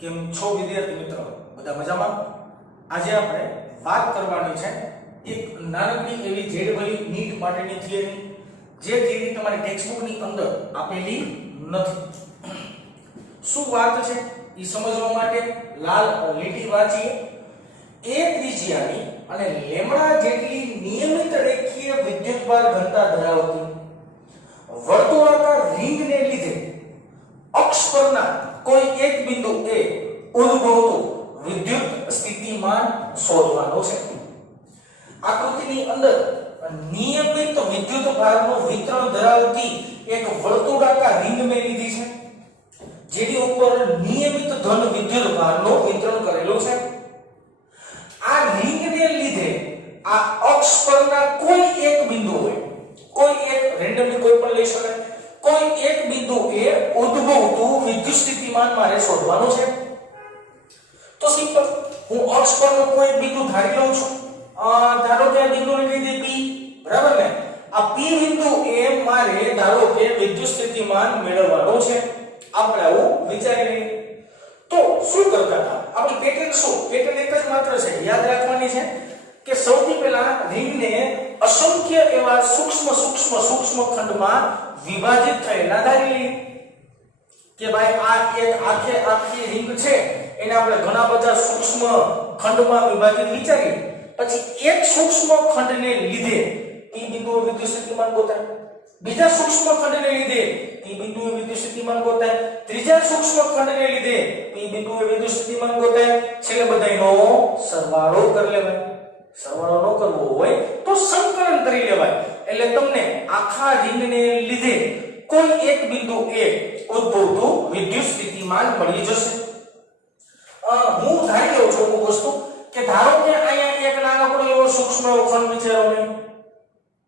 કેમ છો વિદ્યાર્થી મિત્રો? બધા મજામાં? આજે આપણે વાત કરવાની છે એક નાનકડી એવી ઝેડવલી નીટ માટેની થિયરી, જે થિયરી તમારી ટેક્સ્ટબુક ની અંદર આપેલી નથી. શું વાત છે એ સમજવા માટે લાલ લીટી વાંચીએ. એ ત્રિજ્યાની અને લેમ્ડા જેટલી નિયમિત રેખીય વિદ્યુતભાર ઘનતા ધરાવતી વર્તુળાકાર રિંગને લીધે અક્ષ પરના કોઈ એક બિંદુ એ ઉદ્ભવતું વિદ્યુત સ્થિતિમાન શોધવાનો છે. આકૃતિની અંદર નિયમિત વિદ્યુત ભારનું વિતરણ ધરાવતી એક વર્તુળાકાર રિંગ મેં લીધી છે, જેની ઉપર નિયમિત ધન વિદ્યુત ભારનું વિતરણ કરેલું છે. આ રિંગને લીધે આ અક્ષ પરના કોઈ એક બિંદુ હોય, કોઈ એક રેન્ડમલી કોઈ પણ લઈ શકાય, કોઈ એક બિંદુ એ ઉદ્ભવતું વિદ્યુત સ્થિતિમાન મારે શોધવાનું છે. તો સિમ્પલ, હું અક્ષ પરનો કોઈ બિંદુ ધારી લઉં છું. ધારો કે આ બિંદુને લીધે P, બરાબર ને? આ P બિંદુ એ મારે ધારો કે વિદ્યુત સ્થિતિમાન મેળવવાનું છે. આપણે આવું વિચારી લઈએ. તો શું કરતા હતા આપણી પેટર્ન? શું પેટર્ન? એક જ માત્ર છે, યાદ રાખવાની છે કે સૌથી પહેલા રિંગને અસંખ્ય એવા સૂક્ષ્મ ખંડમાં વિભાજિત થયેલા ધારી લઈએ કે ભાઈ આ એક આખી રિંગ છે, એને આપણે ઘણા બધા સૂક્ષ્મ ખંડમાં વિભાજિત વિચારીએ. પછી એક સૂક્ષ્મ ખંડને લીધે P બિંદુએ વિદ્યુત સ્થિતિમાન ગોતાય, બીજા સૂક્ષ્મ ખંડને લીધે P બિંદુએ વિદ્યુત સ્થિતિમાન ગોતાય, ત્રીજા સૂક્ષ્મ ખંડને લીધે P બિંદુએ વિદ્યુત સ્થિતિમાન ગોતાય, છેલ્લે બધાયનો સરવાળો કરી લેવાય. સરવાળો ન કરવો હોય તો સંકલન કરી લેવાય. એટલે તમને આખા રિંગને લીધે કોઈ એક બિંદુ એ ઉદ્ભવતું વિદ્યુત સ્થિતિમાન મળી જશે. હું ધારી લઉં છું અમુક વસ્તુ કે ધારો કે અહીંયા એક નાનકડો એવો સૂક્ષ્મ એવો ખંડ વિચારો ને,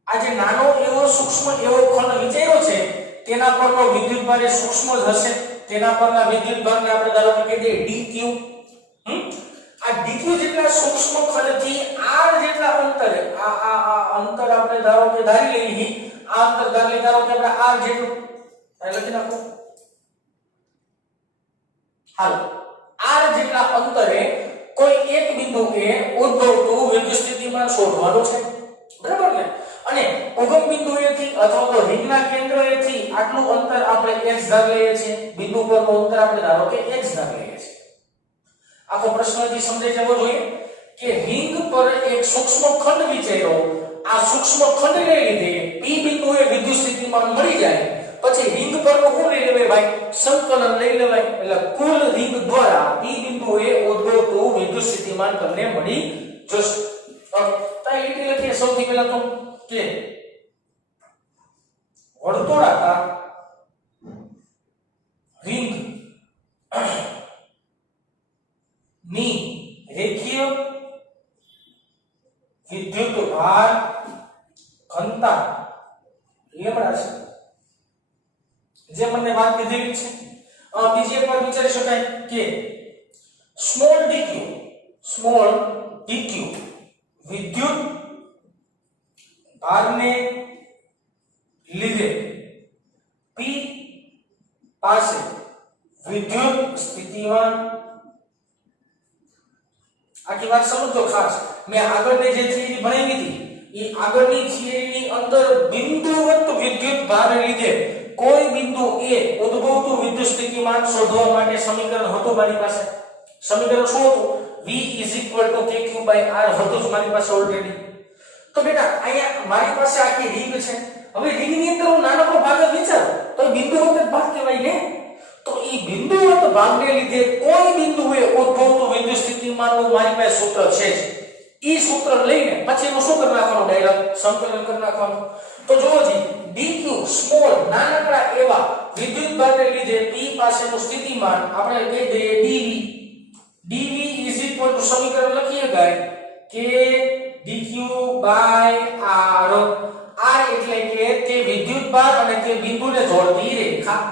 આ જે નાનો એવો સૂક્ષ્મ એવો ખંડ વિચાર્યો છે તેના પરનો વિદ્યુતભાર એ સૂક્ષ્મ જ હશે. તેના પરના વિદ્યુતભારને આપણે ધારો કે કહી દઈએ dq. આ dq જેટલા સૂક્ષ્મ ખંડથી r જેટલા અંતરે આ અંતર આપણે ધારો કે ધારી લઈએ, આ અંતર ધારી ધારો કે આપણે r જેટલું લખી નાખો. હાલો, r જેટલા અંતરે કોઈ એક બિંદુ એ ઉદ્ભવતું વિદ્યુત સ્થિતિમાન શોધવાનું છે, બરાબર ને? અને ઉગમ બિંદુએથી અથવા તો રિંગના કેન્દ્રએથી આટલું અંતર આપણે x ધાર લઈએ છીએ, બિંદુ પરનું અંતર આપણે ધારો કે x ધાર લઈએ છીએ. આખો પ્રશ્ન હજી સમજાઈ જવો જોઈએ કે રિંગ પર એક સૂક્ષ્મ ખંડ વિચાર્યો, આ સૂક્ષ્મ ખંડને લીધે P બિંદુએ વિદ્યુત સ્થિતિમાન મળી જાય, પછી રિંગ પરનું શું લઈ લેવાય ભાઈ? સંકલન લઈ લેવાય. એટલે કુલ રિંગ દ્વારા P બિંદુએ ઉદ્ભવતું વિદ્યુત સ્થિતિમાન તમને મળી જશે. ઓકે, તો લીટી લખીએ સૌથી પહેલા તો કે વર્તુળાકાર રિંગ ની રેખીય વિદ્યુતભાર ઘનતા લેમ્ડા છે, જે મને વાત કીધેલી છે. બીજી એક વાર વિચારી શકાય કે સ્મોલ dq વિદ્યુત ભારને લીધે P પાસે વિદ્યુત સ્થિતિમાન. આખી વાત સમજો ખાસ. મેં આગળની જે થિયરી ભણાવી હતી એ આગળની થિયરીની અંદર બિંદુવત વિદ્યુત ભારને લીધે કોઈ બિંદુ એ ઉદ્ભવતું વિદ્યુત સ્થિતિમાન શોધવા માટે સમીકરણ હતું મારી પાસે. સમીકરણ શું હતું? V kq/r હતું જ મારી પાસે ઓલરેડી. તો બેટા અહીંયા મારી પાસે આખી રિંગ છે. હવે રિંગની અંદર હું નાનકડો ભાગ જ વિચારું તો બિંદુવત ભાગ કહેવાય ને. તો એ બિંદુવત ભાગને લીધે કોઈ બિંદુએ ઉદ્ભવતું વિદ્યુત સ્થિતિમાનનું મારી પાસે સૂત્ર છે. એ સૂત્ર લઈને પછી એનું શું કરી નાખવાનું? ડાયરેક્ટ સંકલન કરી નાખવાનું. તો જોવો જી, dq સ્મોલ નાનકડા એવા વિદ્યુતભારને લીધે P પાસેનું સ્થિતિમાન આપણે કહી દઈએ dv સમીકરણ લખીએ ગાય કે dq/r. r એટલે કે તે વિદ્યુતભાર અને તે બિંદુને જોડતી રેખા.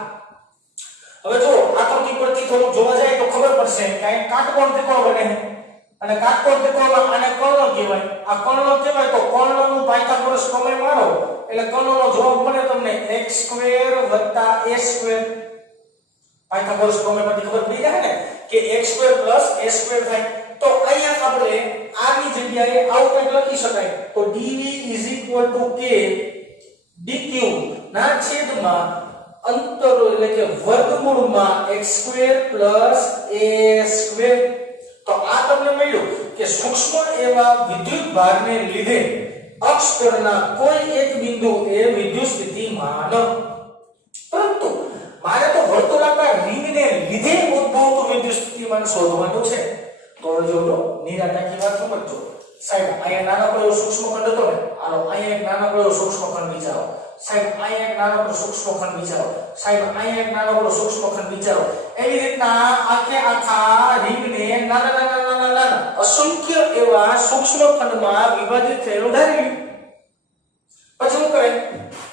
હવે જો આકૃતિ પરથી થોડું જોવા જાય તો ખબર પડશે કે આ કાટકોણ ત્રિકોણ બને છે અને કાટકોણ ત્રિકોણમાં આને કર્ણ કહેવાય. આ કર્ણ કહેવાય તો કર્ણનું પાયથાગોરસ પ્રમેય મારો એટલે કર્ણનો જવાબ મળે તમને x² + a². પાયથાગોરસ પ્રમેય પરથી ખબર પડી જાય ને કે x² + a² થાય તો અહીંયા આપણે r ની જગ્યાએ આવું કંઈક લખી શકાય તો dv = k dq ના છેદમાં અંતર એટલે કે વર્ગમૂળમાં x² + a² તો આ તમને મળ્યું કે સૂક્ષ્મ એવા વિદ્યુત ભારને લીધે અક્ષ પરના કોઈ એક બિંદુએ વિદ્યુત સ્થિતિમાન પરંતુ મારે તો વર્તુળાકાર રિંગને લીધે ઉદ્ભવતું વિદ્યુત સ્થિતિમાન શોધવાનું છે તો જો નિરાટાકી વાત સમજો સાહેબ અહીંયા નાનકડો એવો સૂક્ષ્મખંડ હતો ને હાલો અહીંયા એક નાનકડો એવો સૂક્ષ્મખંડ વિચારો સાહેબ અહીંયા એક નાનકડો સૂક્ષ્મખંડ વિચારો સાહેબ અહીંયા એક નાનકડો સૂક્ષ્મખંડ વિચારો એવી રીતના આખા રિંગને નાના અસંખ્ય એવા સૂક્ષ્મખંડમાં વિભાજિત થયેલું ધારી પછી શું કરે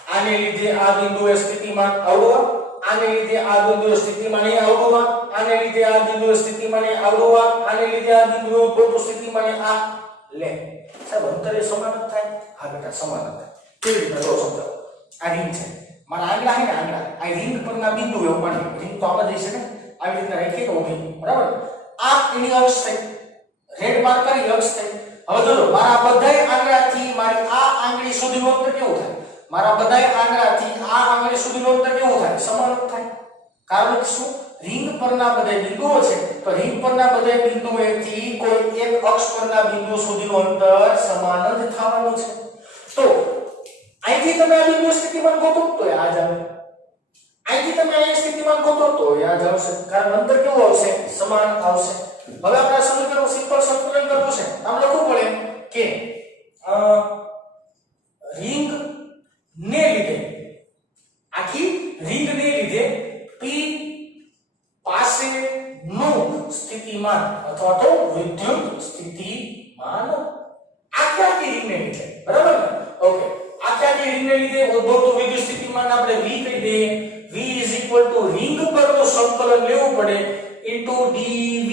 આને લીધે આ બિંદુએ સ્થિતિમાન આવડવા આને લીધે આ બિંદુએ સ્થિતિમાન આવડવા આને લીધે આ બિંદુએ સ્થિતિમાન આવડવા આને લીધે આ બિંદુએ ઉદ્ભવતું સ્થિતિમાન આ લે સાહેબ અંતરે સમાન જ થાય હા બેટા સમાન જ થાય કેવી રીતે જો સમજાવો આ રિંગ છે મારા આંગળા હે ને આંગળા આ રિંગ પરના બિંદુ એવું પાણી રિંગ તો આમાં જઈ છે ને આવી રીતના રાખીએ તો ઊભી બરાબર આ એની અક્ષ થઈ રેડ માર્ક કરી અક્ષ થઈ હવે જો મારા બધાય આંગળાથી મારી આ આંગળી સુધીનું અંતર કેવું થાય મારા બધાય આંગળાથી આ આંગળી સુધીનું અંતર કેવું થાય સમાન થાય કારણ કે શું રિંગ પરના બધા બિંદુઓ છે તો રિંગ પરના બધા બિંદુઓથી કોઈ એક અક્ષ પરના બિંદુ સુધીનું અંતર સમાન જ થવાનું છે તો અહીંથી તમે આ બિંદુ સ્થિતિમાન ગોતો તો આ જ આવે અહીંથી તમે આ સ્થિતિમાન ગોતો તો આ જ આવશે કારણ અંતર કેવું આવશે સમાન આવશે હવે આપણે આ સમીકરણ સિમ્પલ સંકલન કરવું છે આમ લખવું પડે કે રિંગ ને લીધે આખી રિંગ ને લીધે p પાસે નું સ્થિતિમાન અથવા તો વિદ્યુત સ્થિતિમાન આખી રિંગ ને લીધે બરાબર ને ઓકે આખી રિંગ ને લીધે ઉદ્ભવતું વિદ્યુત સ્થિતિમાન આપણે v કહી દઈએ v = રિંગ પરનું સંકલન લેવું પડે * dv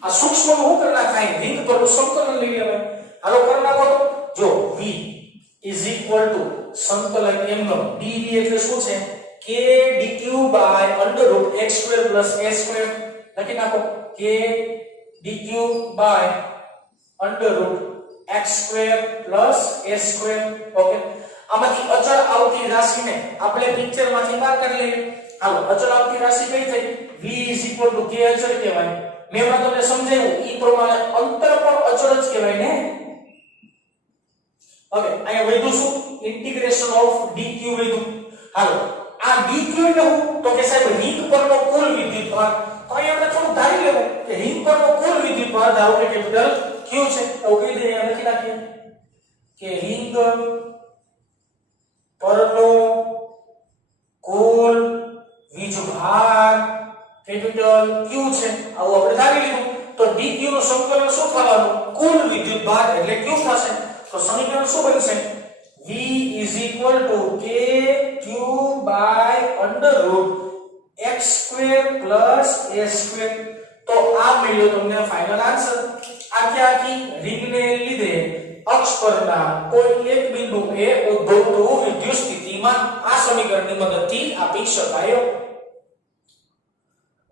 આ સૂક્ષ્મ નું શું કરના થાય રિંગ પરનું સંકલન લઈ લેવાય હાલો કરી નાખો તો જો v = સંકલન m dv એટલે શું છે k dq / √x² + a² લખી નાખો k dq / √x² + a² okay આમાંથી અચળ આવતી રાશિને આપણે પિક્ચરમાંથી બહાર કરી લઈએ હાલો અચળ આવતી રાશિ કઈ થઈ v = k અચળ કહેવાય મેં તમને સમજાવ્યું ઈ પ્રમાણે અંતર પણ અચળ જ કહેવાય ને હવે અહીંયા વધ્યું શું ઇન્ટિગ્રેશન ઓફ dq વધ્યું હાલો આ dq એટલે હું તો કે સાહેબ રિંગ પરનો કુલ વિદ્યુતભાર તો અહીંયા આપણે થોડું ધારી લેવું કે રિંગ પરનો કુલ વિદ્યુતભાર ધારો કે કેપિટલ q છે તો કહી દઈએ અહીંયા લખી નાખીએ કે રિંગ પરનો કુલ વિદ્યુતભાર કેપિટલ q છે આવું આપણે ધારી લીધું તો dq નું સંકલન શું થવાનું કુલ વિદ્યુતભાર એટલે q થશે તો સમીકરણ શું બનશે v = kq / √x² + a² તો આ મળ્યો તમને ફાઇનલ આન્સર આખી રિંગને લીધે અક્ષ પરના કોઈ એક બિંદુએ ઉદ્ભવતું વિદ્યુત સ્થિતિમાન આ સમીકરણની મદદથી આપી શકાય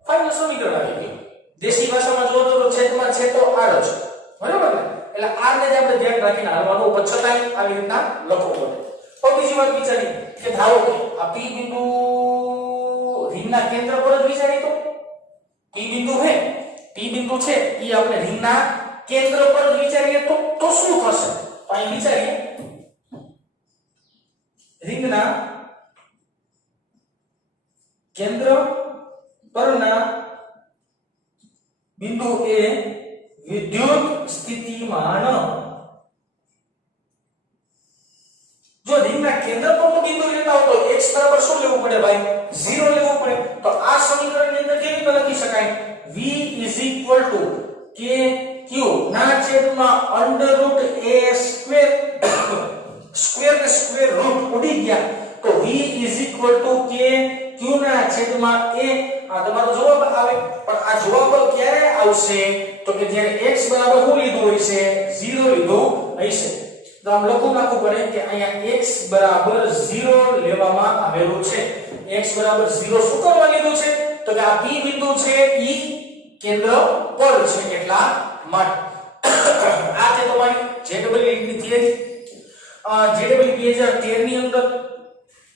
ફાઇનલ સમીકરણ આવી ગયું દેશી ભાષામાં જો તો છેદમાં છે તો r જ બરાબર ને એટલે r ને જ આપણે ધ્યાન રાખીને હાલવાનું ઉપર છતાંય આવી રીતના લખવું પડે તો બીજી વાત વિચારી કે ધારો કે આ p બિંદુ રિંગના કેન્દ્ર પર જ વિચારી તો p બિંદુ છે ઈ આપણે રિંગના કેન્દ્ર પર જ વિચારીએ તો શું થશે તો અહીં વિચારીએ રિંગના કેન્દ્ર પરના બિંદુ એ વિદ્યુત સ્થિતિમાન જો રિંગના કેન્દ્ર પરનું બિંદુ લેતા હો તો x બરાબર શું લેવું પડે ભાઈ 0 લેવું પડે તો આ સમીકરણની અંદર કેવી રીતે લખી શકાય v = kq ના છેદમાં √a² સ્ક્વેર ને સ્ક્વેર રૂટ ઉડી ગયા તો v = kq ના છેદમાં a આ તમારો જવાબ આવે પણ આ જવાબ ક્યારે આવશે તો કે જ્યારે x બરાબર શું લીધું હોય છે 0 લીધું હશે તો આમ લખવું નાખવું પડે કે અહીંયા x બરાબર 0 લેવામાં આવેલું છે x બરાબર 0 શું કરવા લીધું છે તો કે આ P બિંદુ છે ઈ કેન્દ્ર પર છે એટલા માટે આ છે તમારી JEE ની થિયરી JEE 2013 ની અંદર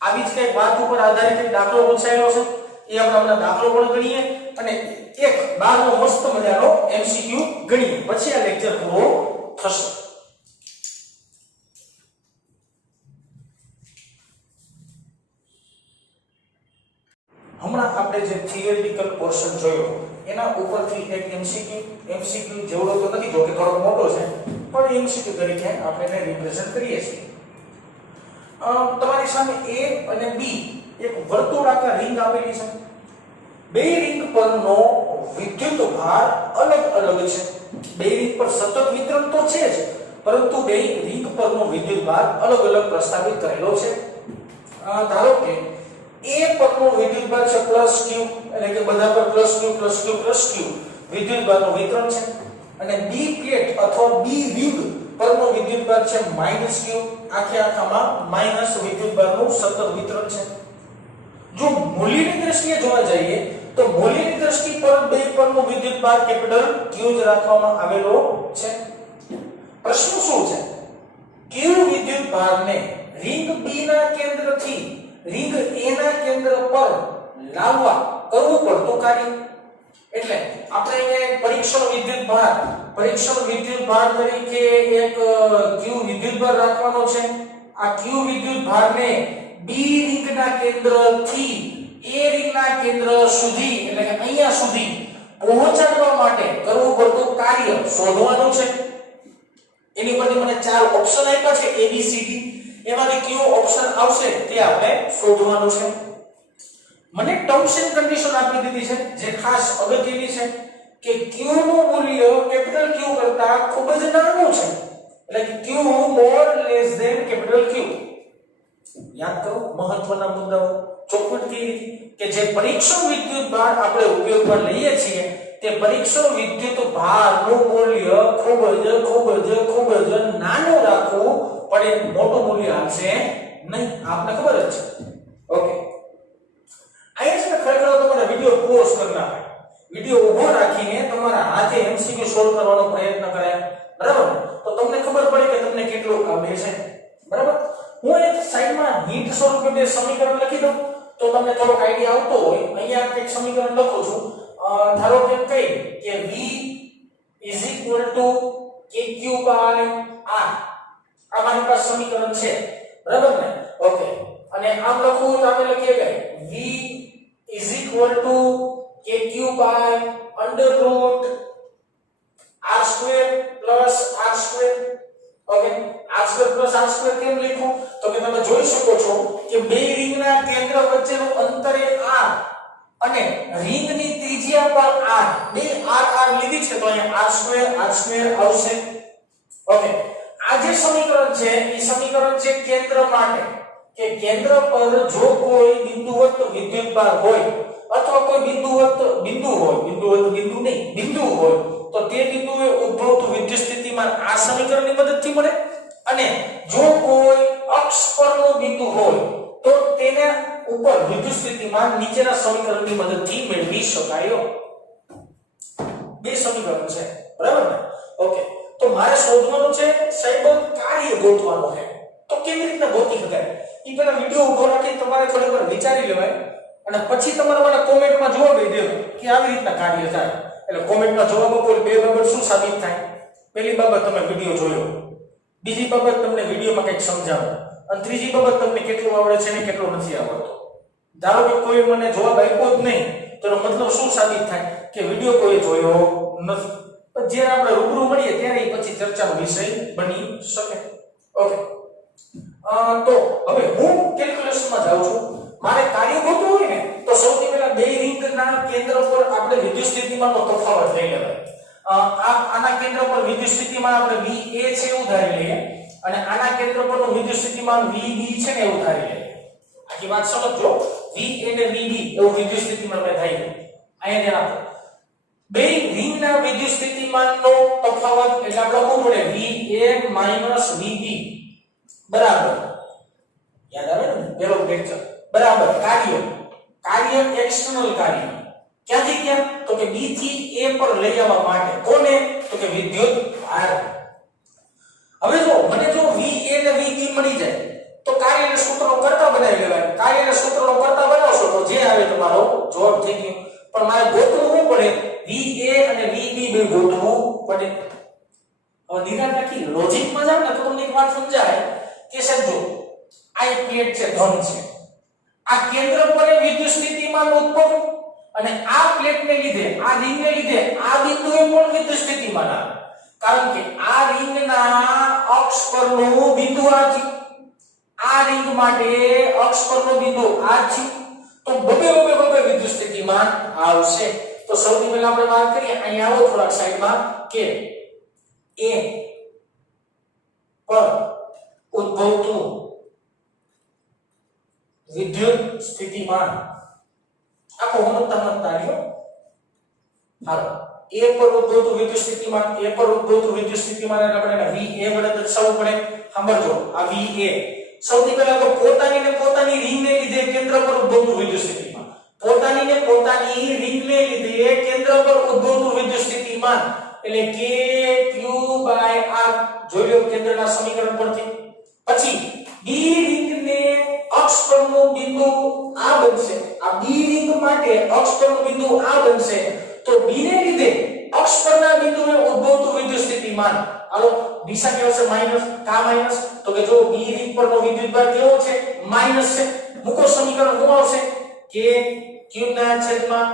આવી જ કઈ વાત ઉપર આધારિત એક દાખલો પૂછાયેલો છે એ આપણે હમણાં દાખલો પણ ગણીએ અને એક 12નો મસ્ત મજાનો MCQ ગણીએ પછી આ લેક્ચર પૂરો થશે હમણાં આપણે જે થિયરિટિકલ પોર્શન જોયો એના ઉપરથી એક MCQ જેવડો તો નથી જો કે થોડો મોટો છે પણ MCQ તરીકે આપણે એને રિપ્રેઝન્ટ કરીએ છીએ તમારી સામે A અને B એક વર્તુળાકાર રિંગ આપેલી છે બે રિંગ પરનો વિદ્યુત ભાર અલગ અલગ છે બે રિંગ પર સતત વિતરણ તો છે જ પરંતુ બે રિંગ પરનો વિદ્યુત ભાર અલગ અલગ પ્રસ્તાવિત કરેલો છે ધારો કે A પરનો વિદ્યુત ભાર છે q એટલે કે બધા પર q વિદ્યુત ભારનું વિતરણ છે અને B પ્લેટ અથવા B રિંગ પરનો વિદ્યુત ભાર છે q આખે આખામાં માઈનસ વિદ્યુત ભારનું સતત વિતરણ છે જો મૂલ્યની દ્રષ્ટિએ જોવા જઈએ તો મૂલ્યની દ્રષ્ટિ પર બે પરનો વિદ્યુત ભાર કેપિટલ Q જ રાખવામાં આવેલો છે પ્રશ્ન શું છે Q વિદ્યુત ભારને રિંગ B ના કેન્દ્રથી રિંગ A ના કેન્દ્ર પર લાવવા કરવું પડતું કાર્ય એટલે આપણે અહીંયા પરીક્ષણ વિદ્યુત ભાર તરીકે એક Q વિદ્યુત ભાર રાખવાનો છે આ Q વિદ્યુત ભારને B રિંગના કેન્દ્રથી A રિંગના કેન્દ્ર સુધી એટલે કે અહીંયા સુધી પહોંચાડવા માટે કરવું પડતું કાર્ય શોધવાનું છે એની પરથી મને ચાર ઓપ્શન આપ્યા છે A B C D એમાંથી કયો ઓપ્શન આવશે તે આપણે શોધવાનું છે મને ટર્મ્સ એન્ડ કન્ડિશન આપી દીધી છે જે ખાસ અગત્યની છે કે Q નું મૂલ્ય કેપિટલ Q કરતા ખૂબ જ નાનું છે એટલે કે Q મોર લેસ ધેન કેપિટલ Q યાદ કરો મહત્વના મુદ્દાઓ ચોખવટ કેવી હતી કે જે પરીક્ષણ વિદ્યુત ભાર આપણે ઉપયોગમાં લઈએ છીએ તે પરીક્ષણ વિદ્યુત ભારનું મૂલ્ય ખૂબ જ નાનું રાખવું પડે મોટું મૂલ્ય આવશે નહીં આપને ખબર જ છે ઓકે અહીંયા છે ખરેખર તમારે વિડિયો પોઝ કરના હોય વિડિયો ઊભો રાખીને તમારા હાથે MCQ સોલ્વ કરવાનો પ્રયત્ન કરાય બરાબર તો તમને ખબર પડે કે તમને કેટલું આવડે છે બરાબર હું એક સાઈડમાં હિન્ટ સ્વરૂપે બે સમીકરણ લખી દઉં તો તમને થોડો આઈડિયા આવતો હોય અહીંયા એક સમીકરણ લખું છું ધારો કે કઈ કે V kq r આ મારી પાસે સમીકરણ છે બરાબર ને ઓકે અને આમ લખું તો આપણે લખીએ કે V kq √r² okay r² કેમ લખું તો કે તમે જોઈ શકો છો કે બે રિંગના કેન્દ્ર વચ્ચેનું અંતર એ r અને રિંગની ત્રિજ્યા પર r બે r લીધી છે તો અહીંયા r² આવશે ઓકે આ જે સમીકરણ છે એ સમીકરણ છે કેન્દ્ર માટે કે કેન્દ્ર પર જો કોઈ બિંદુવત વિદ્યુતભાર હોય અથવા કોઈ બિંદુ હોય તો તે બિંદુએ ઉદ્ભવતું વિદ્યુત સ્થિતિમાન આ સમીકરણની મદદથી મળે અને જો કોઈ અક્ષ પરનું બિંદુ હોય તો તેના ઉપર વિદ્યુત સ્થિતિમાન નીચેના સમીકરણની મદદથી મેળવી શકાય બે સમીકરણ છે બરાબર ને ઓકે તો મારે શોધવાનું છે સાહેબ કાર્ય ગોતવાનું છે તો કેવી રીતના ગોતી શકાય ઈ પેલા વિડિયો ઉભો રાખીને તમારે થોડી વાર વિચારી લેવાય અને પછી તમારે મને કોમેન્ટમાં જવાબ દેજો કે આવી રીતના કાર્ય થાય એટલે કોમેન્ટમાં જવાબ આપો બે બાબત શું સાબિત થાય પહેલી બાબત તમે વિડિયો જોયો બીજી બાબત તમને વિડિયોમાં કંઈક સમજાવો અને ત્રીજી બાબત તમને કેટલું આવડે છે ને કેટલું નથી આવડતું ધારો કે કોઈ મને જવાબ આપ્યો જ નહીં તો એનો મતલબ શું સાબિત થાય કે વિડિયો કોઈ જોયો નથી પણ જ્યારે આપણે રૂબરૂ મળીએ ત્યારે પછી ચર્ચાનો વિષય બની શકે ઓકે તો હવે હું કેલ્ક્યુલેશનમાં જાઉં છું મારે કાર્ય ગોતવું હોય ને તો સૌથી પહેલા બે રિંગના કેન્દ્ર પર આપણે વિદ્યુત સ્થિતિમાનનો તફાવત લઈ લેવાય આના કેન્દ્ર પર વિદ્યુત સ્થિતિમાન આપણે VA છે એવું ધારી લઈએ અને આના કેન્દ્ર પરનું વિદ્યુત સ્થિતિમાન VB છે ને એવું ધારી લઈએ આખી વાત સમજો VA અને VB એવું વિદ્યુત સ્થિતિમાન મે થાય અહીંયા ધ્યાન આપો બે રિંગના વિદ્યુત સ્થિતિમાનનો તફાવત એટલે આપણે લખવું પડે VA VB બરાબર યાદ આવે ને પેલો લેક્ચર બરાબર કાર્ય એક્સટર્નલ કાર્ય ક્યાંથી ક્યાં? તો કે B થી A પર લઈ આવવા માટે. કોને? તો કે વિદ્યુત ભાર. હવે જો મને જો VA ને VB મળી જાય તો કાર્યના સૂત્રનો કરતા બનાવી લેવાય. કાર્યના સૂત્રનો કરતા બનાવશો તો જે આવે તમારો જવાબ થઈ ગયો. પણ મારે ગોતવું પડે VA અને VB બે ગોતવું પડે. હવે નિરાંત રાખી લોજિકમાં જાવ ને તો તમને એક વાત સમજાય કે સાહેબ જો આ એક પ્લેટ છે, ધન છે. આ કેન્દ્ર પર વિદ્યુત સ્થિતિમાન ઉદ્ભવ અને આ પ્લેટને લીધે, આ રિંગને લીધે આ બિંદુએ પણ વિદ્યુત સ્થિતિમાન આવે. કારણ કે આ રિંગના અક્ષ પરનું બિંદુ આ છે. આ રિંગ માટે અક્ષ પરનો બિંદુ આ છે. તો બબે વિદ્યુત સ્થિતિમાન આવશે. તો સૌથી પહેલા આપણે વાત કરીએ, અહીં આવો થોડાક સાઈડમાં, કે A પર ઉદ્ભવતું વિદ્યુત સ્થિતિમાન આખો સમજતા રહ્યો. હાલો, A પર ઉદ્ભવતું વિદ્યુત સ્થિતિમાન, A પર ઉદ્ભવતું વિદ્યુત સ્થિતિમાન એટલે આપણે VA વડે દર્શાવવું પડે. સાંભળજો, આ VA સૌથી પહેલા તો પોતાની ને પોતાની રિંગને લીધે કેન્દ્ર પર ઉદ્ભવતું વિદ્યુત સ્થિતિમાન. પોતાની ને પોતાની રિંગને લીધે કેન્દ્ર પર ઉદ્ભવતું વિદ્યુત સ્થિતિમાન એટલે Q/R. જોઈ લો કેન્દ્રના સમીકરણ પરથી. પછી B રિંગને અક્ષ પરનું બિંદુ આ બનશે. આ B રિંગ માટે અક્ષ પરનું બિંદુ આ બનશે. તો B ને લીધે અક્ષ પરના બિંદુએ ઉદ્ભવતું વિદ્યુત સ્થિતિમાન, હાલો દિશા કેવો છે? માઈનસ. કા માઈનસ? તો કે જો B રિંગ પરનો વિદ્યુતભાર કેવો છે? માઈનસ છે. મૂકો સમીકરણ શું આવશે? કે Q ના છેદમાં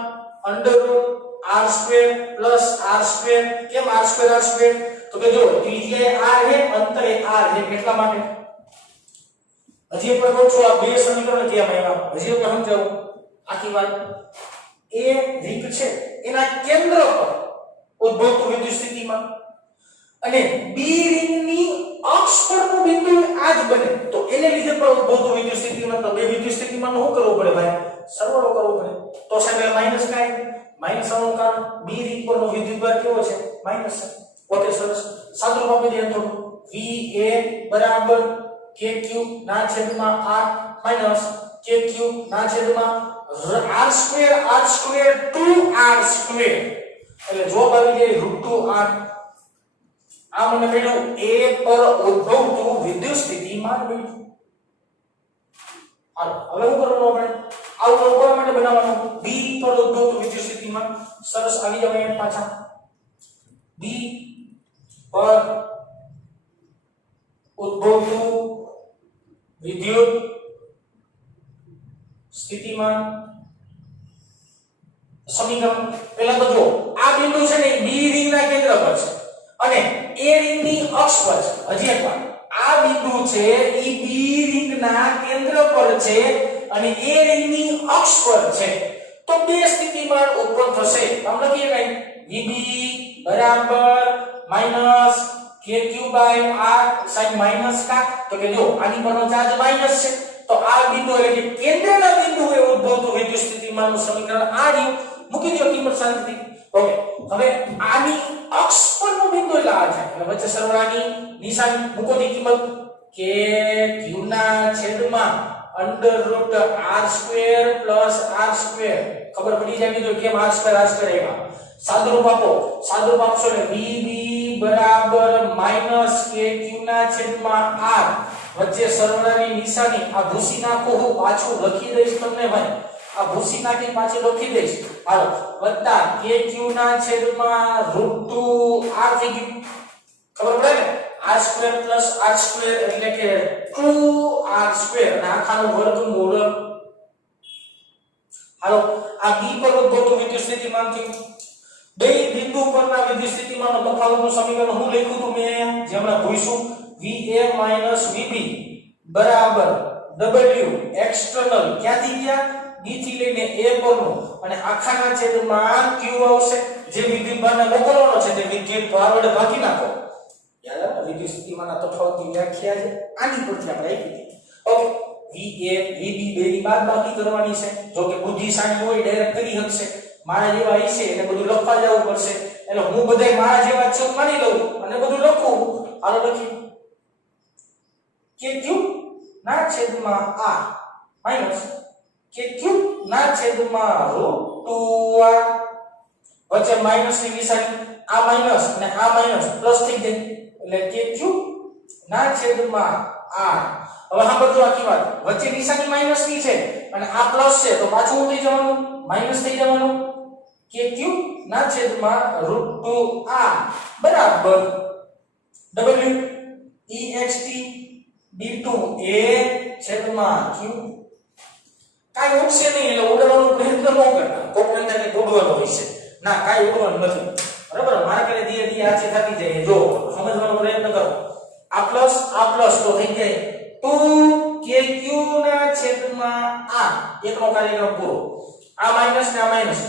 √R² પ્લસ R². કેમ R²? તો કે જો ત્રિજ્યાએ R છે, અંતરે R છે, એટલા માટે. હજી એક વાર કહું છું, આ બે સમીકરણ કેમ આવ્યા હજી એક વાર સમજાવું આખી વાત. A રિંગ છે એના કેન્દ્ર પર ઉદ્ભવતું વિદ્યુત સ્થિતિમાન અને B રિંગની અક્ષ પરનું બિંદુ આ જ બને તો એને લીધે પણ ઉદ્ભવતું વિદ્યુત સ્થિતિમાન. તો બે વિદ્યુત સ્થિતિમાનનો શું કરવું પડે ભાઈ? સરવાળો કરવો પડે. તો સાહેબ માઈનસ કાય માઈનસ આવવાનું કારણ B રિંગ પરનો વિદ્યુતભાર કેવો છે? માઈનસ છે. ઓકે, સરસ. સાદુરૂપ આપી દઈએ થોડું. VA બરાબર KQ ના છેદમાં R માઈનસ KQ ના છેદમાં R² 2R². એટલે જવાબ આવી જાય √2R. આ મને મળ્યું A પર ઉદ્ભવતું વિદ્યુત સ્થિતિમાન મળ્યું. હાલો, હવે શું કરવાનું આપણે? આવું કોના માટે બનાવવાનું? B પર ઉદ્ભવતું વિદ્યુત સ્થિતિમાન. સરસ, આવી જાવ અહીંયા પાછા. B પર ઉદ્ભવતું વિદ્યુત સ્થિતિમાન સમીકરણ. પહેલા તો જો આ બિંદુ છે ને B રિંગના કેન્દ્ર પર છે અને A રિંગની અક્ષ પર છે. હજી એક વાર, આ બિંદુ છે એ B રિંગના કેન્દ્ર પર છે અને A રિંગની અક્ષ પર છે. તો બે સ્થિતિમાન ઉત્પન્ન થશે. આમ લખીએ કઈ VB બરાબર માઈનસ KQ/R સાઈન માઈનસ કા. તો કે જો આની પરનો ચાર્જ માઈનસ છે તો આ બિંદુ એટલે કે કેન્દ્રના બિંદુએ ઉદ્ભવતું વિદ્યુત સ્થિતિમાનનું સમીકરણ આ રહ્યું. મૂકી દો કિંમત શાંતિથી. ઓકે, હવે આની અક્ષ પરનું બિંદુ એટલે આ છે એટલે વચ્ચે સરવાળાની નિશાની મૂકો ની કિંમત કે Q ના છેદમાં √R² પ્લસ R². ખબર પડી જાય તો કેમ R² આવ્યા. સાદુરૂપ આપો. સાદુરૂપ આપશો એટલે VB બરાબર માઈનસ KQ ના છેદમાં R વચ્ચે સરવાળાની નિશાની. આ ભૂસી નાખો, હું પાછું લખી દઈશ તમને ભાઈ. આ ભૂસી નાખી પાછી લખી દઈશ. હાલો, વત્તા KQ ના છેદમાં √2R થઈ ગયું. ખબર પડે ને? R² પ્લસ R² એટલે કે 2R² અને આખાનું વર્ગમૂળ. હાલો, આ B પર ઉદ્ભવતું વિદ્યુત સ્થિતિમાન થયું. બે બિંદુ પરના વિદ્યુત સ્થિતિમાનનો તફાવતનું સમીકરણ હું લખ્યું હતું મેં જે હમણાં ભૂલીશું. VA VB બરાબર W એક્સટર્નલ ક્યાંથી ક્યાં? B થી લઈને A પરનું અને આખાના છેદમાં Q આવશે. જે વિદ્યુતભારને મોકલવાનો છે તે વિદ્યુતભાર વડે ભાગી નાખો. યાદ આવે વિદ્યુત સ્થિતિમાનના તફાવતની વ્યાખ્યા છે આની પરથી આપણે આપી દીધી. ઓકે, VA VB બેની બાદબાકી કરવાની છે. જો કે બુદ્ધિશાળી હોય ડાયરેક્ટ કરી શકશે. મારા જેવા હશે એટલે બધું લખવા જવું પડશે. એટલે હું બધાય મારા જેવા ચોક માની લઉં અને બધું લખું. હાલો લખી KQ ના છેદમાં R માઈનસ KQ ના છેદમાં √2r વચ્ચે માઈનસ ની નિશાની આ માઈનસ અને આ માઈનસ પ્લસ થઈ જાય એટલે kq ના છેદમાં r હવે સાંભળજો આખી વાત વચ્ચે નિશાની માઈનસ ની છે અને આ પ્લસ છે તો પાછું શું થઈ જવાનું માઈનસ થઈ જવાનું kq ના છેદમાં √2r બરાબર w ext d2a છેદમાં q કાઈ ઉડશે નહીં એટલે ઉડવાનો પ્રયત્ન ન કરતા કોકને તેને ઉડવાનો હોય છે ના કાઈ ઉડવાનું નથી બરાબર મારા કરે ધીરે ધીરે આચે થતી જાય જો સમજવાનો પ્રયત્ન કરો આ પ્લસ તો થઈ જાય 2kq ના છેદમાં r એકનો કાર્યક્રમ પૂરો આ માઈનસ ને આ માઈનસ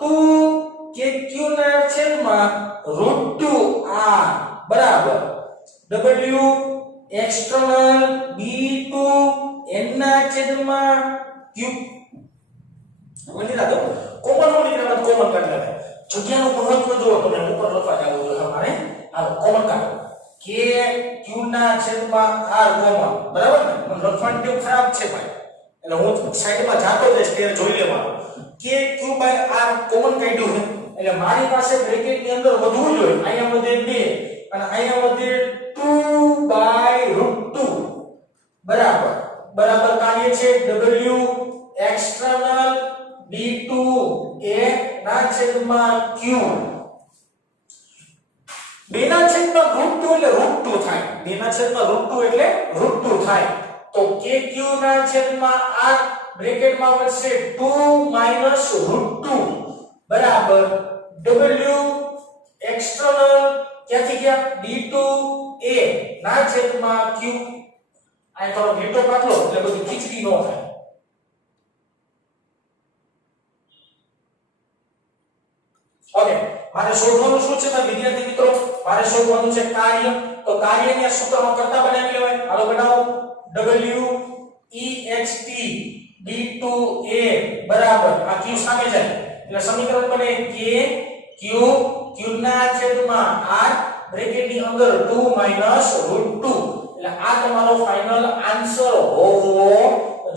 2kq ના છેદમાં √2r બરાબર w external b2 n ના છેદમાં q ઓલી રાતો કોમન કાઢી લેવાય જગ્યાનું મહત્વ જો તમે ઉપર લખવા જાવ તો તમારે આ કોમન કાઢો k q ના છેદમાં r કોમન બરાબર ને મને લખવાની ટેવ ખરાબ છે ભાઈ એટલે હું સાઈડમાં જાતો જઈશ ત્યારે જોઈ લેવાનું k q r કોમન કાઢ્યું છે એટલે મારી પાસે બ્રેકેટ ની અંદર વધવું જોઈએ અહીંયા વધે 2 અને અહીંયા વધે 2/√2 બરાબર કાર્ય છે w external d2 a ના છેદમાં q 2 ના છેદમાં √2 એટલે √2 થાય 2 ના છેદમાં √2 એટલે √2 થાય તો kq ના છેદમાં r બ્રેકેટમાં વધશે 2 √2 બરાબર w external ક્યાંથી ગયા d2a ના છેદમાં q આ થોડો લીટો કાઢો એટલે બધી ખીચડી ન થાય ઓકે મારે શોધવાનું શું છે ભાઈ વિદ્યાર્થી મિત્રો મારે શોધવાનું છે કાર્ય તો કાર્યને સૂત્રમાં કરતા બનાવી લેવાય હાલો બનાવો w ext d2a બરાબર આ q સામે જાય એટલે સમીકરણ બને k q q ના છેદમાં r બ્રેકેટ ની અંદર 2 √2 એટલે આ તમારો ફાઇનલ આન્સર હોવો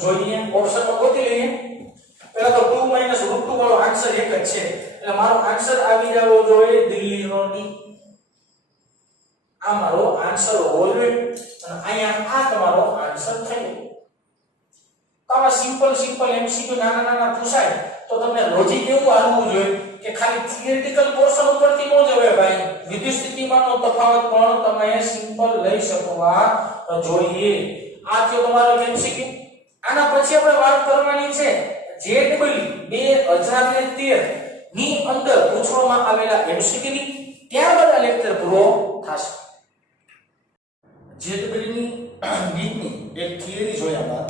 જોઈએ ઓપ્શનમાં ગોતી લઈએ પહેલા તો 2 √2 વાળો આન્સર એક જ છે એટલે મારો આન્સર આવી જવો જોઈએ દિલ્હીનો ડી આ મારો આન્સર હોવો જોઈએ અને અહીંયા આ તમારો આન્સર થયો તો આમાં સિમ્પલ એમસીક્યુ નાના પૂછાય તો તમને લોજિક એવું આવવું જોઈએ કે ખાલી થિયરિટિકલ પોર્શન ઉપરથી ન જવે ભાઈ વિદ્યુત સ્થિતિમાનનો તફાવત પણ તમે સિમ્પલ લઈ શકવા જોઈએ આ થયો તમારો એમસીક્યુ આના પછી આપણે વાત કરવાની છે જેડબલી 2013 ની અંદર પૂછવામાં આવેલા એમસીક્યુ ની ત્યારબાદ આ લેક્ચર પૂરો થશે જેડબલી ની ગીતની એક થિયરી જોયા બાદ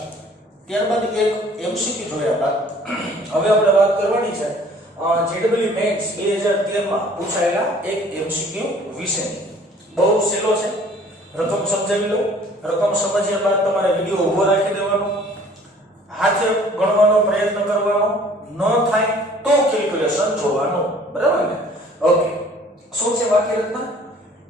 ત્યારબાદ એક એમસીક્યુ જોયા બાદ હવે આપણે વાત કરવાની છે જેડબલી મેથ્સ 2013 માં પૂછાયેલા એક એમસીક્યુ વિશે બહુ સહેલો છે રકમ સમજાવી લો રકમ સમજ્યા બાદ તમારે વિડિયો ઊભો રાખી દેવાનો હાથ ગણવાનો પ્રયત્ન કરવાનો ન થાય તો કેલ્ક્યુલેશન જોવાનો બરાબર ને ઓકે શું છે વાક્ય રચના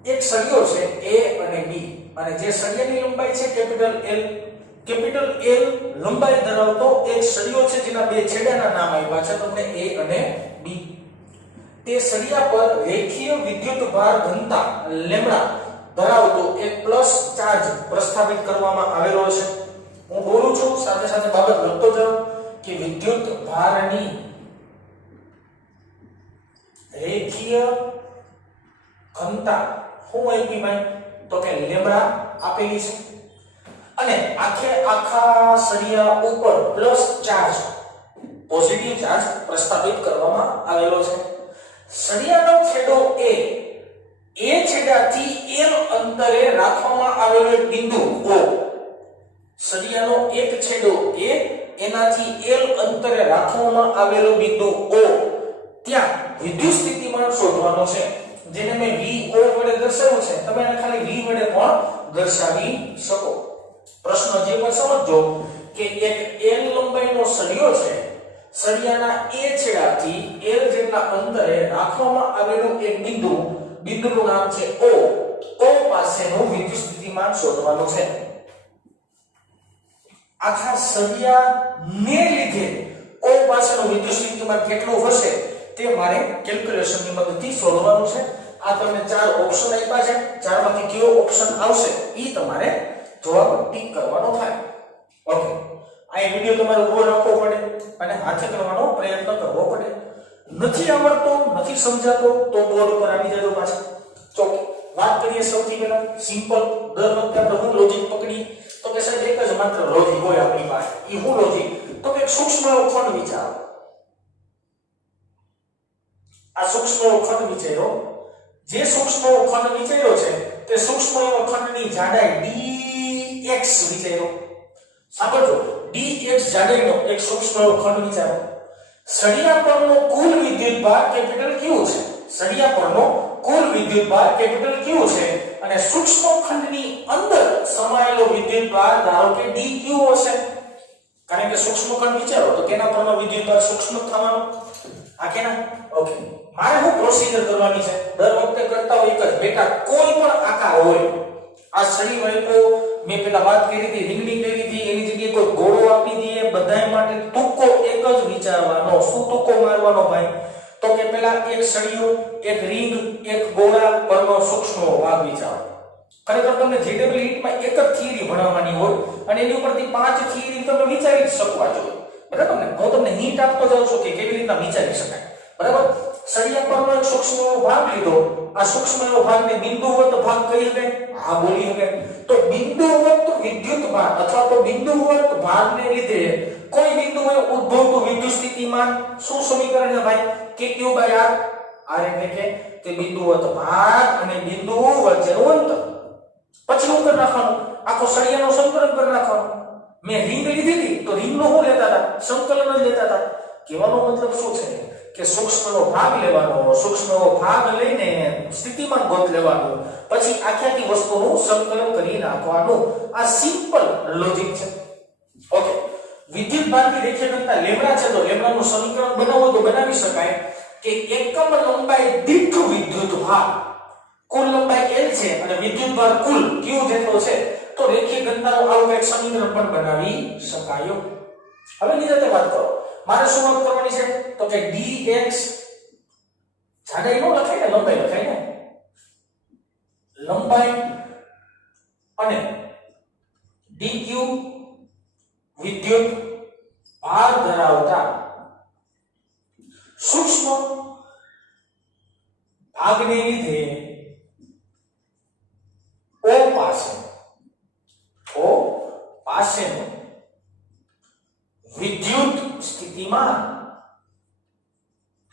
એક સળિયો છે a અને b અને જે સળિયાની લંબાઈ છે કેપિટલ L લંબાઈ ધરાવતો એક સળિયો છે જેના બે છેડાના નામ આપ્યા છે તમને a અને b તે સળિયા પર રેખીય વિદ્યુત ભાર ઘનતા લેમ્ડા ધરાવતો એક પ્લસ ચાર્જ પ્રસ્થાપિત કરવામાં આવેલો છે હું બોલું છું સાથે સાથે બાબત લખતો જાઉં કે વિદ્યુત ભારની રેખીય ઘનતા શું આપી ભાઈ તો કે લેમ્ડા આપેલી છે અને આખા સળિયા ઉપર પ્લસ ચાર્જ પોઝિટિવ ચાર્જ પ્રસ્થાપિત કરવામાં આવેલો છે સળિયાનો છેડો એ છેડાથી l અંતરે રાખવામાં આવેલો એક બિંદુ O સળિયાનો એક છેડો a એનાથી l અંતરે રાખવામાં આવેલો બિંદુ O ત્યાં વિદ્યુત સ્થિતિમાન શોધવાનો છે જેને મેં VO વડે દર્શાવ્યું છે તમે એને ખાલી V વડે પણ દર્શાવી શકો પ્રશ્ન જે પણ સમજો કે એક l લંબાઈનો સળિયો છે સળિયાના a છેડાથી l જેટલા અંતરે રાખવામાં આવેલું એક બિંદુનું નામ છે O પાસેનું વિદ્યુત સ્થિતિમાન શોધવાનું છે આખા સળિયાને લીધે O O પાસેનું વિદ્યુત સ્થિતિમાન કેટલું હશે તે મારે કેલ્ક્યુલેશનની મદદથી શોધવાનું છે. આ તમને ચાર ઓપ્શન આપ્યા છે, ચારમાંથી કયો ઓપ્શન આવશે ઈ તમારે જવાબ ટીક કરવાનો થાય. ઓકે, આ વિડિયો તમારે ઉભો રાખવો પડે અને હાથે કરવાનો પ્રયત્ન કરવો પડે. નથી આવડતો, નથી સમજાતો તો બોર્ડ ઉપર આવી જજો પાછા. ચોક વાત કરીએ સૌથી પહેલા સિમ્પલ. દર વખતે આપણે હું લોજિક પકડી તો કે સાહેબ એક જ માત્ર લોજિક હોય આપણી પાસે. ઈ હું લોજિક? તો કે સૂક્ષ્મ ખંડ વિચારો. આ સૂક્ષ્મ ખંડ વિચારો, જે સૂક્ષ્મ ખંડ વિચાર્યો છે તે સૂક્ષ્મ ખંડની જાડાઈ dx વિચાર્યો. સાંભળજો, dx જાડાઈનો એક સૂક્ષ્મ ખંડ વિચારો. સળિયા પરનો કુલ વિદ્યુતભાર કેપિટલ Q છે. સળિયા પરનો કુલ વિદ્યુતભાર કેપિટલ Q છે અને સૂક્ષ્મ ખંડની અંદર સમાયેલો વિદ્યુતભાર ધારો કે dq હશે. કારણ કે સૂક્ષ્મ ખંડ વિચારો તો કેના પરનો વિદ્યુતભાર સૂક્ષ્મ થવાનો? આ કેના? ઓકે, મારે હું પ્રોસીજર કરવાની છે દર વખતે કરતા હોય એક જ. બેટા કોઈ પણ આકાર હોય, આ સળી વાળો મેં પેલા વાત કરી હતી, રીંગણી કરી હતી, એની જગ્યાએ કોઈ ગોળો આપી દઈએ, બધાય માટે ટૂંકો એક જ વિચારવાનો. શું ટૂંકો મારવાનો ભાઈ? તો કે પેલા એક સળિયું, એક રીંગ, એક ગોળા પરનો સૂક્ષ્મ ભાગ વિચારો. ખરેખર તમને JEE માં એક જ થિયરી ભણાવવાની હોય અને એની ઉપરથી 5 થિયરી તમે વિચારી શકવા જોઈએ. બરાબર ને? હું તમને હિન્ટ આપતો જાઉં છું કે કેવી રીતના વિચારી શકાય. બરાબર? સળિયા પરનો એક સૂક્ષ્મ ભાગ લીધો. આ સૂક્ષ્મ એવો ભાગને બિંદુવત ભાગ કહી શકાય? હા, બોલી શકાય. તો બિંદુવત વિદ્યુતભાર અથવા તો બિંદુવત ભાગને લીધે કોઈ બિંદુએ ઉદ્ભવતું વિદ્યુત સ્થિતિમાન શું સમીકરણ છે ભાઈ? KQ/R. R એટલે કે તે બિંદુવત ભાગ અને બિંદુ વચ્ચેનું અંતર. પછી શું કરી નાખવાનું? આખો સળિયાનો સંકલન કરી નાખવાનું. મેં રીંગ લીધી હતી તો રીંગનો શું લેતા હતા? સંકલન જ લેતા હતા. કહેવાનો મતલબ શું છે કે સૂક્ષ્મનો ભાગ લેવાનો, સૂક્ષ્મનો ભાગ લઈને સ્થિતિમાન ગોત લેવાનું, પછી આખી વસ્તુનું સંકલન કરી નાખવાનું. આ સિમ્પલ લોજિક છે. ઓકે, વિદ્યુતભારની રેખીયતા લેમ્ડા છે તો લેમ્ડાનું સમીકરણ બનાવવું તો બનાવી શકાય કે એકમ લંબાઈ દીઠ વિદ્યુતભાર, કુલ લંબાઈ L છે અને વિદ્યુતભાર કુલ Q જેટલો છે તો રેખીય ઘનતાનું આવું એક સમીકરણ પણ બનાવી શકાય. હવે નીચે વાત કરો. મારે શું વાત કરવાની છે? તો કે dx જાડાઈ નો લખાય ને, લંબાઈ લખાય ને. લંબાઈ અને dq વિદ્યુત ભાર ધરાવતા સૂક્ષ્મ ભાગને લીધે O પાસેનું વિદ્યુત સ્થિતિમાન.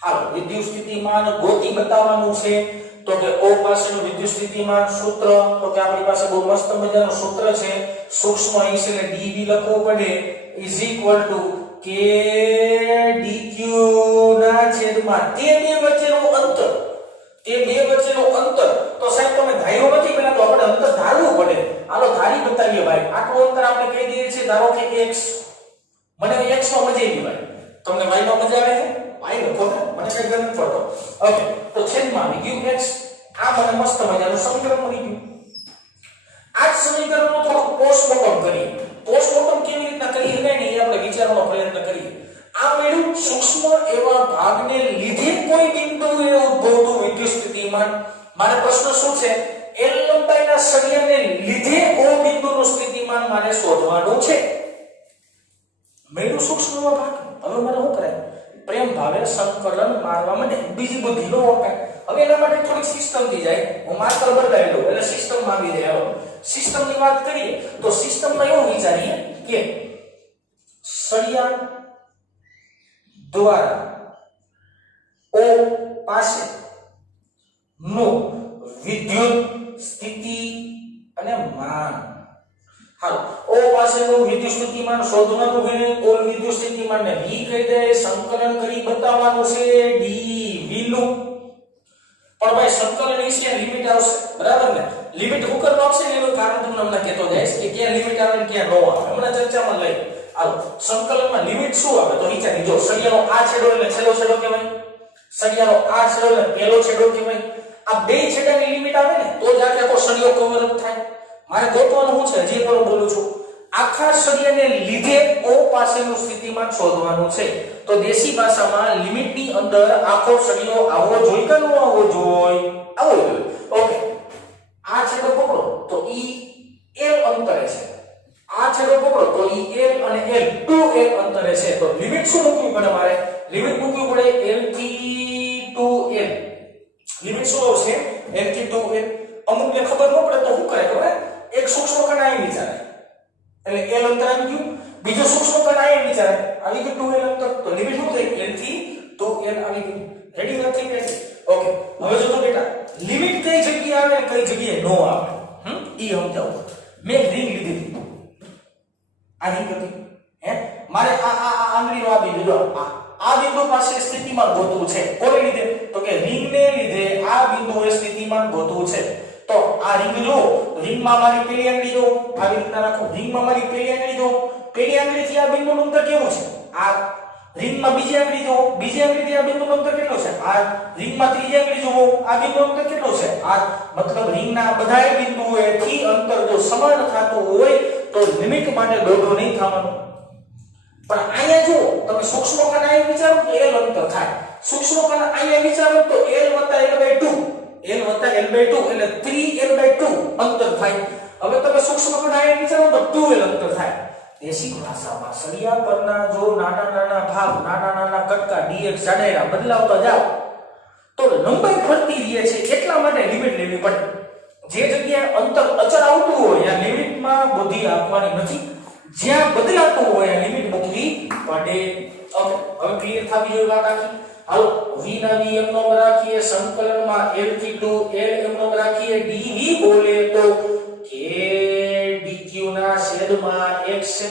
હાલો, વિદ્યુત સ્થિતિમાન ગોતી બતાવવાનું છે. તો કે O પાસેનું વિદ્યુત સ્થિતિમાન સૂત્ર, તો કે આપણી પાસે બહુ મસ્ત મજાનું સૂત્ર છે. સૂક્ષ્મ અહીં છે એટલે dv લખવું પડે is equal to k dq ના છેદમાં તે બે વચ્ચેનું અંતર. તે બે વચ્ચેનું અંતર તો સાહેબ તમે ધાર્યું નથી, પહેલા તો આપણે અંતર ધારવું પડે. હાલો ધારી બતાવીએ ભાઈ. આટલું અંતર આપણે કહી દઈએ છીએ ધારો કે x. મને x માં મજા આવી ભાઈ. તમને y માં મજા આવે છે? y લખો ને, મને કઈ ગણિત પડતો. ઓકે, તો છેદમાં આવી ગયું x. આ મને મસ્ત મજાનું સમીકરણ મળી ગયું. આ સમીકરણનો થોડો પોસ્ટમોર્ટમ કરીએ. પોસ્ટમોર્ટમ કેવી રીતના કરી શકાય ને એ આપણે વિચારવાનો પ્રયત્ન કરીએ. આ મેળું સૂક્ષ્મ એવા ભાગને લીધે કોઈ બિંદુએ ઉદ્ભવતું વિદ્યુત સ્થિતિમાન. મારો પ્રશ્ન શું છે? L લંબાઈના સળિયાને લીધે O બિંદુનું સ્થિતિમાન મારે શોધવાનું છે. મેળું સૂક્ષ્મ એવા ભાગ. હવે મારે શું કરાય? પ્રેમ ભાવે સંકલન મારવા માટે બીજી બુદ્ધિ નો વપરાય. હવે એના માટે થોડી સિસ્ટમ થી જાય. હું માર્કર બદલાવી દઉં એટલે સિસ્ટમ આવી જાય. સિસ્ટમ ની વાત કરીએ તો સિસ્ટમમાં એવું વિચારીએ કે સળિયા દ્વારા O પાસે નો વિદ્યુત સ્થિતિ અને માન. હાલો, O પાસેનું વિદ્યુત સ્થિતિમાન શોધવાનું છે. કુલ વિદ્યુત સ્થિતિમાનને V કહી દે. સંકલન કરી બતાવવાનું છે dv નું. પણ ભાઈ સંકલન છે લિમિટ આવશે. બરાબર ને? લિમિટ ઉપર આવશે ને એનું કારણ તમને હમણાં કહેતો જઈશ કે ક્યાં લિમિટ આવે ને ક્યાં નો આવે. હમણાં ચર્ચામાં લઈ આવો. સંકલનમાં લિમિટ શું આવે તો વિચારી જો. સળિયાનો આ છેડો એટલે છેલ્લો છેડો કહેવાય. સળિયાનો આ છેડો એટલે પહેલો છેડો કહેવાય. આ બે છેડાની લિમિટ આવે ને તો જ આખો સળિયો કવર અપ થાય. મારે ગોતવાનું શું છે? હજી પણ બોલું છું. આખા સળિયાને લીધે O પાસેનું સ્થિતિમાન શોધવાનું છે. તો દેશી ભાષામાં લિમિટની અંદર આખો સળિયો આવવો જોઈએ કે ન આવવો જોઈએ? આવવો જોઈએ. ઓકે, આ છેડો પકડો તો ઈ L અંતરે છે, આ છેડો પકડો તો ઈ L અને L 2L અંતરે છે. તો લિમિટ શું મૂકવી પડે? મારે લિમિટ મૂકવી પડે L થી 2L. લિમિટ શું આવશે? L થી 2L. અમુકને ખબર ન પડે તો શું કરે ખબર? એક સૂક્ષ્મ કણ આવી વિચારે એટલે L અંતર આવી ગયું, બીજો સૂક્ષ્મ કણ આવી વિચારે આવી ગયું 2L અંતર. તો લિમિટ શું થઈ? L થી 2L આવી ગયું. રેડી નથી? રેડી. ઓકે, હવે જો તો બેટા લિમિટ કઈ જગ્યાએ આવે કઈ જગ્યાએ નો આવે ઈ સમજાવો. મેં રિંગ લીધી હતી, આ રિંગ હતી હે, મારે આ આંગળીનો આ બિંદુ જો આ બિંદુ પાસે સ્થિતિમાન ગોતવું છે. કોને લીધે? તો કે રિંગને લીધે આ બિંદુએ સ્થિતિમાન ગોતવું છે. તો આ રિંગ જો, રિંગમાં મારી પેલી આંગળી જો, આવી રીતના રાખો. રિંગમાં મારી પેલી આંગળી જો, પેલી આંગળીથી આ બિંદુનું અંતર કેવું છે? આ રિંગમાં બીજી આંગળી જો, બીજી આંગળીથી આ બિંદુનું અંતર કેટલું છે? આ રિંગમાં ત્રીજી આંગળી જો, આ બિંદુનું અંતર કેટલું છે? આ મતલબ રિંગના બધાય બિંદુઓથી અંતર જો સમાન થતું હોય તો લિમિટ માટે દોડો નહીં થવાનું. પણ અહીંયા જો તમે સૂક્ષ્મ કણ અહીંયા વિચારો તો L અંતર થાય, સૂક્ષ્મ કણ અહીંયા વિચારો તો L L/2 L L/2 એટલે 3L/2 અંતર થાય. હવે તમે સૂક્ષ્મ કણ અહીંયા વિચારો તો 2L અંતર થાય. દેશી ભાષામાં સળિયા પરના જો નાના નાના ભાગ, નાના નાના કટકા dx જાડાઈના બદલાવતા જાવ તો લંબાઈ ફરતી રહે છે. એટલા માટે લિમિટ લેવી પડે. જે જગ્યાએ અંતર અચળ આવતું હોય ત્યાં લિમિટમાં બુદ્ધિ આપવાની નથી, જ્યાં બદલાતું હોય ત્યાં લિમિટ મૂકવી પડે. ઓકે, હવે ક્લિયર થવી જોઈએ વાત આખી. હાલો v ના v એમ નો રાખીએ, સંકલનમાં L થી 2L એમ નો રાખીએ, dv બોલે તો k dq ના છેદમાં x છે.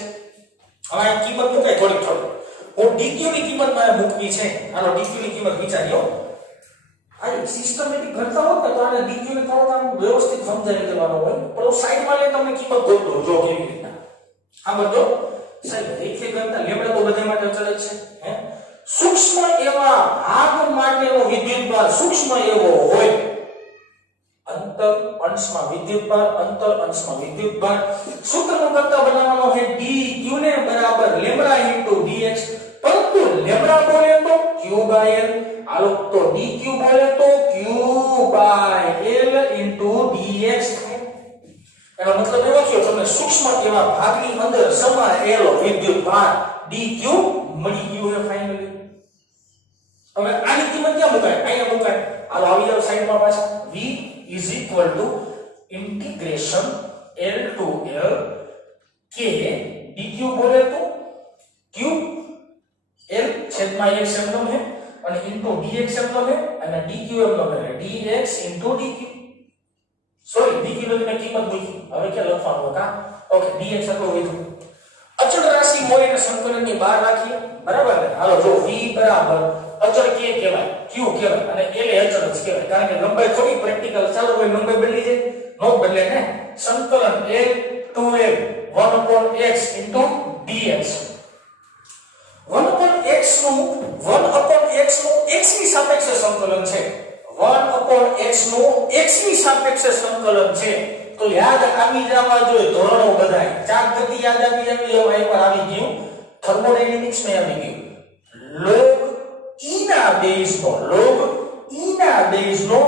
હવે આ કિંમત મૂકાય થોડી હું dq ની કિંમત મારે મૂકવી છે. હાલો dq ની કિંમત વિચાર્યો. આ સિસ્ટમેટિક ગણતા હોત ને તો આને dq ને થોડું આમ વ્યવસ્થિત સમજાવી દેવાનો હોય, પણ સાઈડમાં લઈને તમને કિંમત ગોતો જો કેવી રીતના. આ બધો સાહેબ રેખીય ગણતા લેમડા તો બધા માટે અચળ જ છે હે. સૂક્ષ્મ એવા ભાગ માટેનો વિદ્યુતભાર સૂક્ષ્મ એવો હોય, અંતર અંશમાં વિદ્યુતભાર, અંતર અંશમાં વિદ્યુતભાર. સૂત્રનો કરતા બનાવવાનો છે dq ને બરાબર લેમ્બડા dx, પરંતુ લેમ્બડા બોલે તો q l. હાલો તો dq બોલે તો q l dx થાય. એનો મતલબ એવો થયો તમને સૂક્ષ્મ એવા ભાગની અંદર સમાયેલો વિદ્યુતભાર dq મળી ગયું છે ફાઇનલી. હવે આની કિંમત ક્યાં મુકાય? અહીંયા મુકાય. હાલો આવી જાવ સાઈડમાં પાછા. v is equal to integration L to L k dq બોલે તો q L છેદમાં x એમનો છે અને ઇન્ટુ dx એમનો છે અને dq એમનો છે dx into dq. Sorry dq ની મેં કિંમત મૂકી, હવે કે લખવાનું હતા. ઓકે, dx હતો વધુ અચળ રાશિ હોય અને સંકલનની બહાર રાખીએ બરાબર ને. હાલો જો v બરાબર અચળ k કહેવાય, q કહેવાય અને l એ અચળ જ કહેવાય, કારણ કે લંબાઈ થોડી પ્રેક્ટિકલ ચાલુ હોય લંબાઈ બદલી જાય નો બદલે ને. સંકલન L to L 1/x dx 1/x નું x ની સાપેક્ષે સંકલન છે. 1/x નું x ની સાપેક્ષે સંકલન છે. તો યાદ આવી જવા જોઈએ ધોરણો બધાય. ચાક ગતિ યાદ આવી જવા એકવાર આવી ગયું, થર્મોડાયનેમિક્સ માં આવી ગયું. log e ના બેઝ નો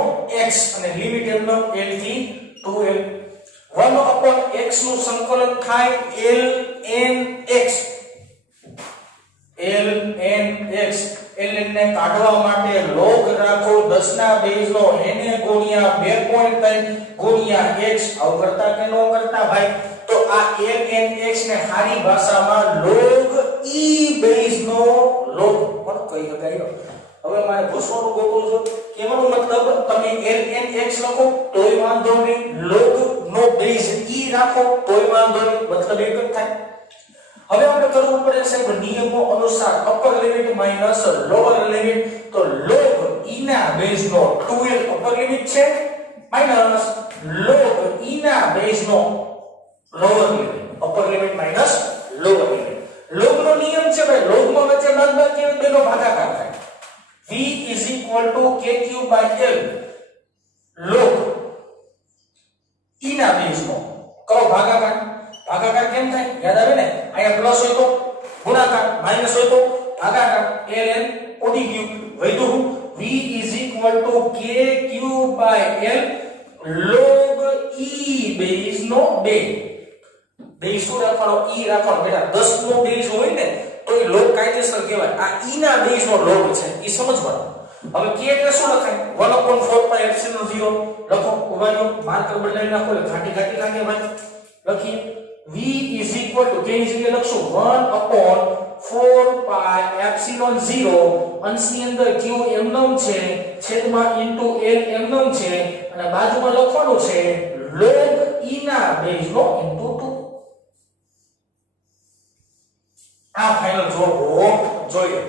x અને લિમિટ એમનો L થી 2L. 1/x નું સંકલન થાય ln x ને કાઢવા માટે log રાખો 10 ના બેઝ નો na ગુણ્યા 2.3 ગુણ્યા x. આવ કરતા કે નો કરતા ભાઈ? તો આ ln x ને સારી ભાષામાં log e બેઝ નો log પણ કહી શકાય. હવે મારે પૂછવાનું ગોતું છે કેવાનો મતલબ તમે ln x લખો તોય વાંધો નહીં, log નો બેઝ e રાખો તોય વાંધો નહીં, મતલબ એક જ થાય. હવે આપણે કરવું પડે સાહેબ નિયમો અનુસાર upper limit minus lower limit. તો log e ના બેઝ નો 2l અપર લિમિટ છે માઈનસ log e ના બેઝ નો lower limit, upper limit minus lower limit. log નો નિયમ છે ભાઈ, log માં વચ્ચે બાદબાકી બેનો ભાગાકાર થાય. v is equal to k3/l log e ના બેઝ નો કરો ભાગાકાર. ભાગાકાર કેમ થાય યાદ 2/l log e બેઝ નો 2 બેઝ શું રાખવાનો e રાખવાનો બેટા 10 નો બેઝ હોય ને તો એ log કાયદેસર કહેવાય આ e ના બેઝ નો log છે એ સમજવાનું હવે k એટલે શું લખાય 1/4π0 લખો ઉભાયો માર્કર બદલાવી નાખો એટલે ઘાટી ઘાટી લાગે ભાઈ લખીએ v k ની જગ્યાએ લખશું 1/4π0 અંશની અંદર q એમનેમ છે છેદમાં * l એમનેમ છે અને બાજુમાં લખવાનું છે log e ના બેઝ નો * 2 આ ફાઇનલ જવાબ જોઈએ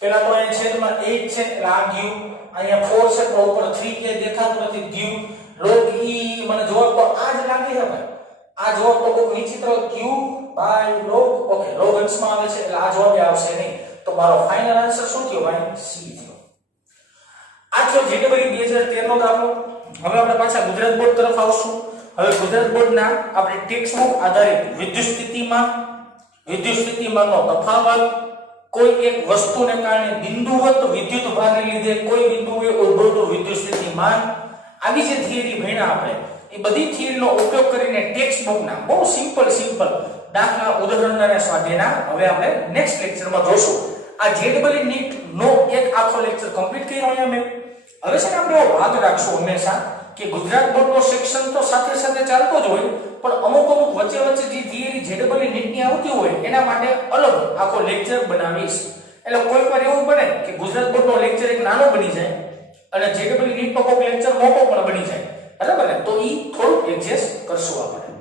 પેલા તો અહીં છેદમાં 8 છે એટલે આ ગયું અહીંયા 4 છે તો ઉપર 3 કે દેખાતું નથી ગયું log e મને જવાબ તો આ જ લાગે છે ભાઈ આ જવાબ તો કોઈ વિચિત્ર q log ઓકે log અંશમાં આવે છે એટલે આ જવાબ આવશે નહીં તો મારો ફાઇનલ આન્સર શું થયો ભાઈ સી થયો આ થયો જીકેબી 2013 નો દાખલો હવે આપણે પાછા ગુજરાત બોર્ડ તરફ આવશું હવે ગુજરાત બોર્ડના આપણે ટેક્સ્ટ બુક આધારિત વિદ્યુત સ્થિતિમાનનો તફાવત કોઈ એક વસ્તુને કારણે બિંદુવત વિદ્યુત ભારને લીધે કોઈ બિંદુએ ઉદ્ભવતું વિદ્યુત સ્થિતિમાન આવી જે થિયરી ભણ્યા આપણે એ બધી થિયરીનો ઉપયોગ કરીને ટેક્સ્ટ બુકના બહુ સિમ્પલ દાખલા ઉદાહરણના સ્વાધ્યાયના હવે આપણે નેક્સ્ટ લેક્ચરમાં જોશું આ જેડબલી નીટ નો એક આખો લેક્ચર કમ્પ્લીટ કર્યો અહીંયા મેં હવે છે ને આપણે એવો ભાગ રાખશું હંમેશા કે ગુજરાત બોર્ડનો સેક્શન તો સાથે સાથે ચાલતો જ હોય પણ અમુક વચ્ચે જે થિયરી જેડબલી નીટની આવતી હોય એના માટે અલગ આખો લેક્ચર બનાવીશ એટલે કોઈક વાર એવું બને કે ગુજરાત બોર્ડનો લેક્ચર એક નાનો બની જાય અને જેડબલી નીટનો કોઈક લેક્ચર મોટો પણ બની જાય બરાબર ને તો ઈ થોડું એડજસ્ટ કરશું આપણે